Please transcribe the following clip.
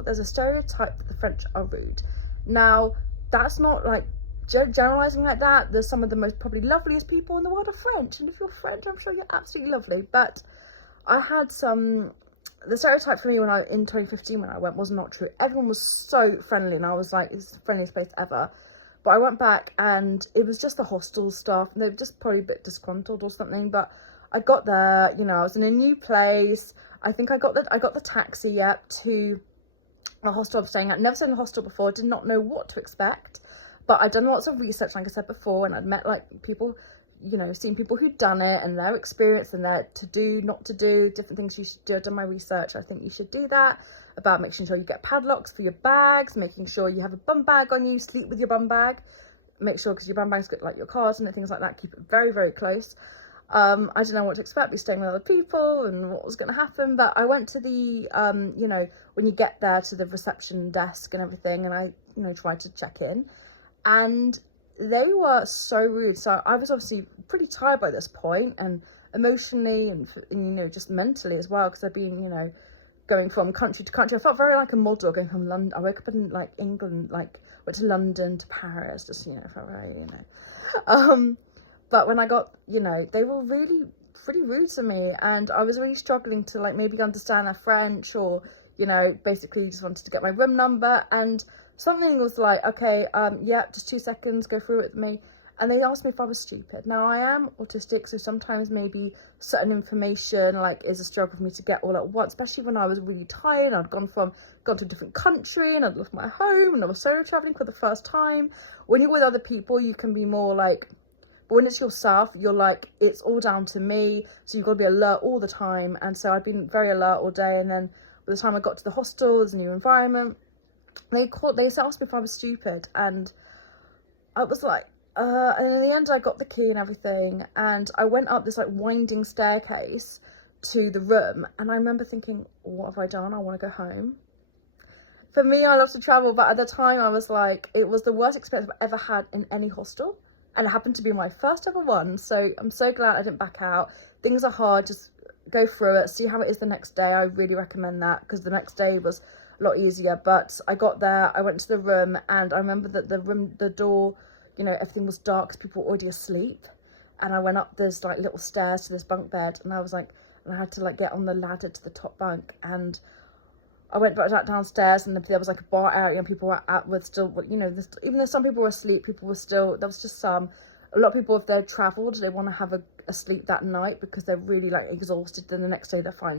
people, there's a stereotype that the French are rude. Now, that's not like generalizing like that. There's some of the most probably loveliest people in the world are French, and if you're French, I'm sure you're absolutely lovely. But I had the stereotype for me in 2015 when I went was not true. Everyone was so friendly, and I was like, it's the friendliest place ever. But I went back, and it was just the hostel staff, and they were just probably a bit disgruntled or something. But I got there, you know, I was in a new place. I think I got the taxi to a hostel I was staying at. Never stayed in a hostel before, did not know what to expect. But I'd done lots of research, like I said before, and I'd met like people, you know, seen people who'd done it and their experience and their to do, not to do, different things you should do. I've done my research. I think you should do that, about making sure you get padlocks for your bags, making sure you have a bum bag on you, sleep with your bum bag. Make sure, because your bum bag's got like your cards and things like that, keep it very, very close. I didn't know what to expect, be staying with other people and what was going to happen, but I went to the, you know, when you get there to the reception desk and everything, and I, you know, tried to check in, and they were so rude. So I was obviously pretty tired by this point, and emotionally and you know, just mentally as well, because I've been, you know, going from country to country. I felt very like a model going from London. I woke up in like England, like went to London to Paris, just, you know, felt very, you know. But when I got, you know, they were really pretty rude to me, and I was really struggling to like maybe understand their French, or, you know, basically just wanted to get my room number, and something was like, okay, yeah, just 2 seconds, go through it with me. And they asked me if I was stupid. Now, I am autistic, so sometimes maybe certain information like is a struggle for me to get all at once, especially when I was really tired. I'd gone to a different country, and I'd left my home, and I was solo traveling for the first time. When you're with other people, you can be more like, but when it's yourself, you're like, it's all down to me. So you've got to be alert all the time. And so I'd been very alert all day. And then by the time I got to the hostel, there's a new environment. They asked me if I was stupid. And I was like, and in the end, I got the key and everything. And I went up this like winding staircase to the room. And I remember thinking, what have I done? I want to go home. For me, I love to travel. But at the time, I was like, it was the worst experience I've ever had in any hostel. And it happened to be my first ever one, so I'm so glad I didn't back out. Things are hard, just go through it, see how it is the next day. I really recommend that, because the next day was a lot easier. But I got there, I went to the room, and I remember that the door, you know, everything was dark because people were already asleep. And I went up this like little stairs to this bunk bed, and I was like, and I had to like get on the ladder to the top bunk, and I went back downstairs, and there was like a bar area, and people were out with still, you know, even though some people were asleep, people were still, there was just a lot of people, if they've travelled, they want to have a sleep that night because they're really like exhausted, then the next day they're fine.